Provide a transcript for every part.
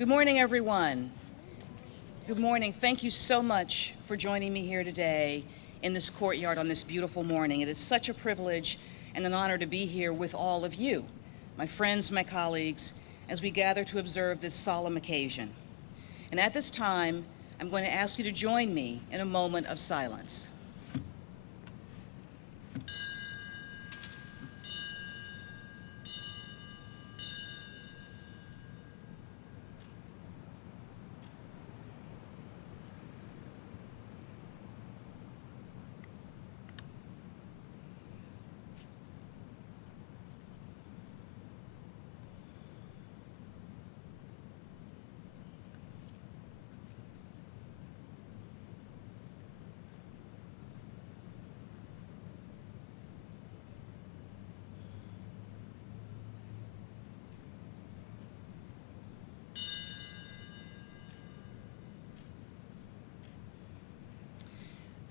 Good morning, everyone. Good morning. Thank you so much for joining me here today in this courtyard on this beautiful morning. It is such a privilege and an honor to be here with all of you, my friends, my colleagues, as we gather to observe this solemn occasion. And at this time, I'm going to ask you to join me in a moment of silence.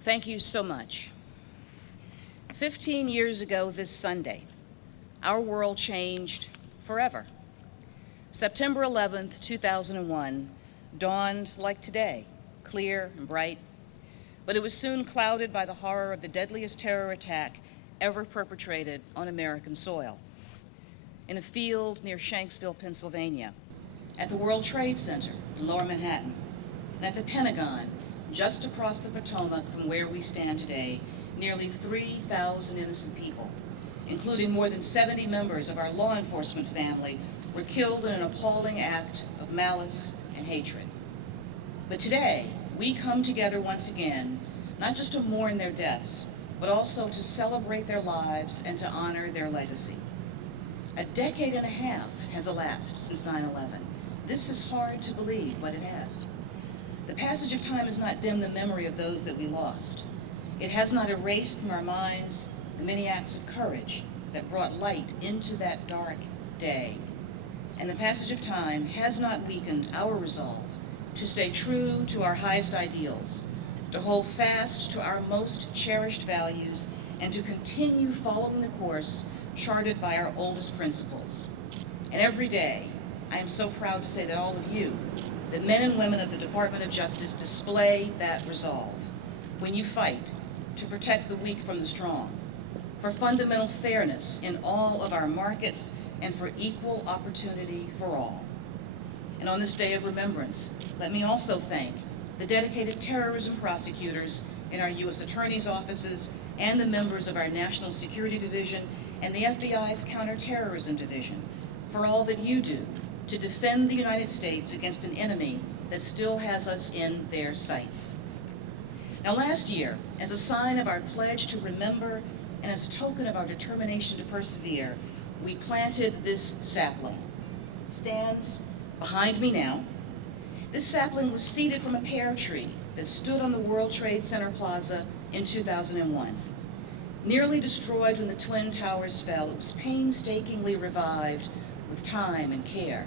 Thank you so much. 15 years ago this Sunday, our world changed forever. September 11th, 2001 dawned like today, clear and bright, but it was soon clouded by the horror of the deadliest terror attack ever perpetrated on American soil. In a field near Shanksville, Pennsylvania, at the World Trade Center in Lower Manhattan, and at the Pentagon, just across the Potomac from where we stand today, nearly 3,000 innocent people, including more than 70 members of our law enforcement family, were killed in an appalling act of malice and hatred. But today, we come together once again, not just to mourn their deaths, but also to celebrate their lives and to honor their legacy. A decade and a half has elapsed since 9/11. This is hard to believe, but it has. The passage of time has not dimmed the memory of those that we lost. It has not erased from our minds the many acts of courage that brought light into that dark day. And the passage of time has not weakened our resolve to stay true to our highest ideals, to hold fast to our most cherished values, and to continue following the course charted by our oldest principles. And every day, I am so proud to say that all of you, the men and women of the Department of Justice, display that resolve when you fight to protect the weak from the strong, for fundamental fairness in all of our markets, and for equal opportunity for all. And on this day of remembrance, let me also thank the dedicated terrorism prosecutors in our U.S. Attorney's offices and the members of our National Security Division and the FBI's Counterterrorism Division for all that you do to defend the United States against an enemy that still has us in their sights. Now, last year, as a sign of our pledge to remember and as a token of our determination to persevere, we planted this sapling. It stands behind me now. This sapling was seeded from a pear tree that stood on the World Trade Center Plaza in 2001. Nearly destroyed when the Twin Towers fell, it was painstakingly revived with time and care.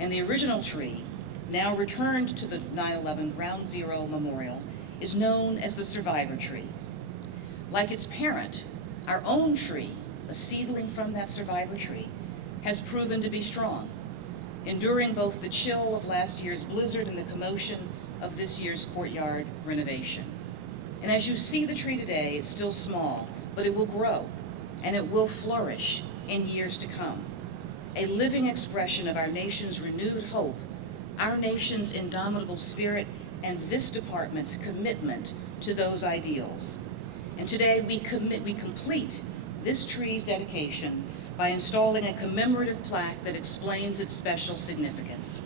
And the original tree, now returned to the 9/11 Ground Zero Memorial, is known as the Survivor Tree. Like its parent, our own tree, a seedling from that survivor tree, has proven to be strong, enduring both the chill of last year's blizzard and the commotion of this year's courtyard renovation. And as you see the tree today, it's still small, but it will grow, and it will flourish in years to come. A living expression of our nation's renewed hope, our nation's indomitable spirit, and this department's commitment to those ideals. And today we complete this tree's dedication by installing a commemorative plaque that explains its special significance.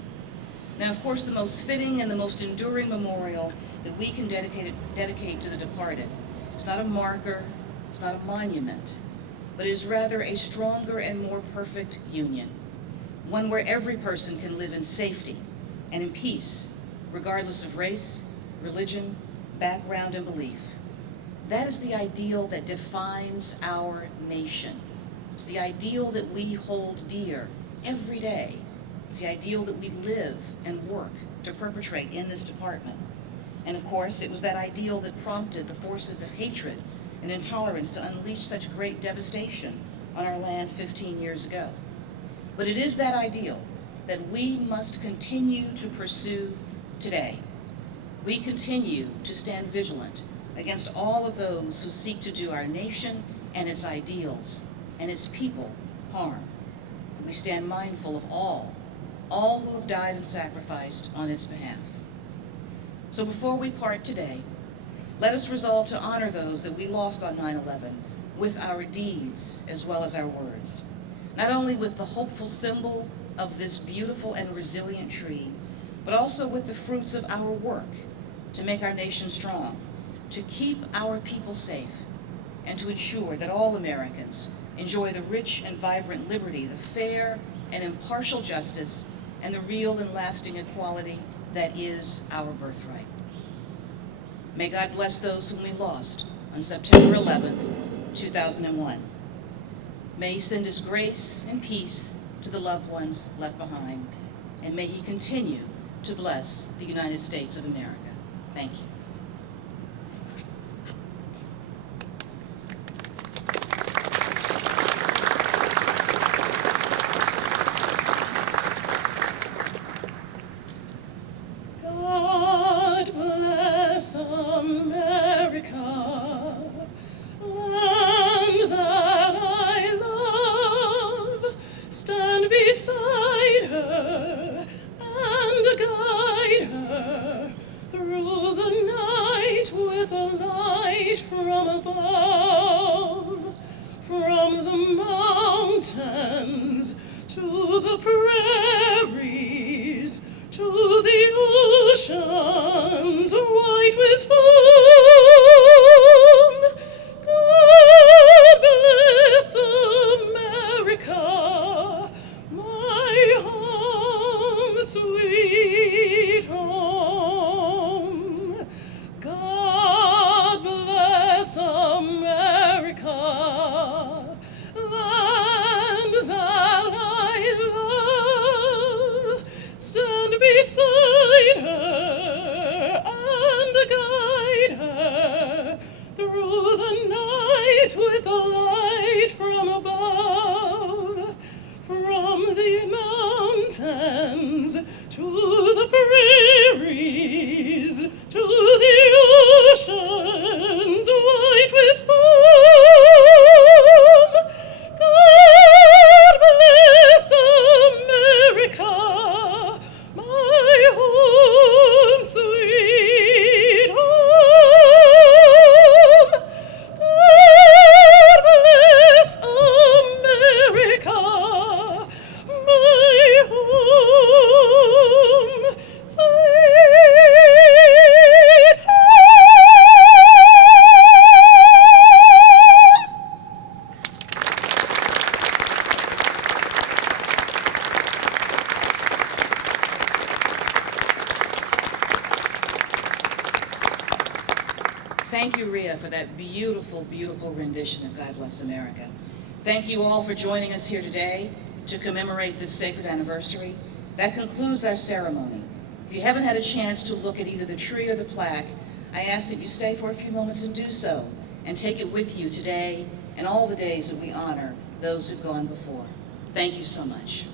Now, of course, the most fitting and the most enduring memorial that we can dedicate to the departed is not a marker, it's not a monument, but it is rather a stronger and more perfect union, one where every person can live in safety and in peace, regardless of race, religion, background, and belief. That is the ideal that defines our nation. It's the ideal that we hold dear every day. It's the ideal that we live and work to perpetrate in this department. And of course, it was that ideal that prompted the forces of hatred and intolerance to unleash such great devastation on our land 15 years ago. But it is that ideal, that we must continue to pursue today. We continue to stand vigilant against all of those who seek to do our nation and its ideals and its people harm. We stand mindful of all who have died and sacrificed on its behalf. So before we part today, let us resolve to honor those that we lost on 9/11 with our deeds as well as our words, not only with the hopeful symbol of this beautiful and resilient tree, but also with the fruits of our work to make our nation strong, to keep our people safe, and to ensure that all Americans enjoy the rich and vibrant liberty, the fair and impartial justice, and the real and lasting equality that is our birthright. May God bless those whom we lost on September 11th, 2001. May He send His grace and peace to the loved ones left behind, and may He continue to bless the United States of America. Thank you. God bless America, land that I love. Stand beside her and guide her through the night with a light from above, from the mountains to the prairies, to the oceans white with foam. God bless America, my home, sweet home. God bless America, land that I love. Stand beside her and guide her through the night with a light from above, from the mountains to the prairies, to the oceans white with foam. God bless America, my home, sweet home. God bless America, my home, sweet home. Thank you, Rhea, for that beautiful, beautiful rendition of God Bless America. Thank you all for joining us here today to commemorate this sacred anniversary. That concludes our ceremony. If you haven't had a chance to look at either the tree or the plaque, I ask that you stay for a few moments and do so, and take it with you today and all the days that we honor those who've gone before. Thank you so much.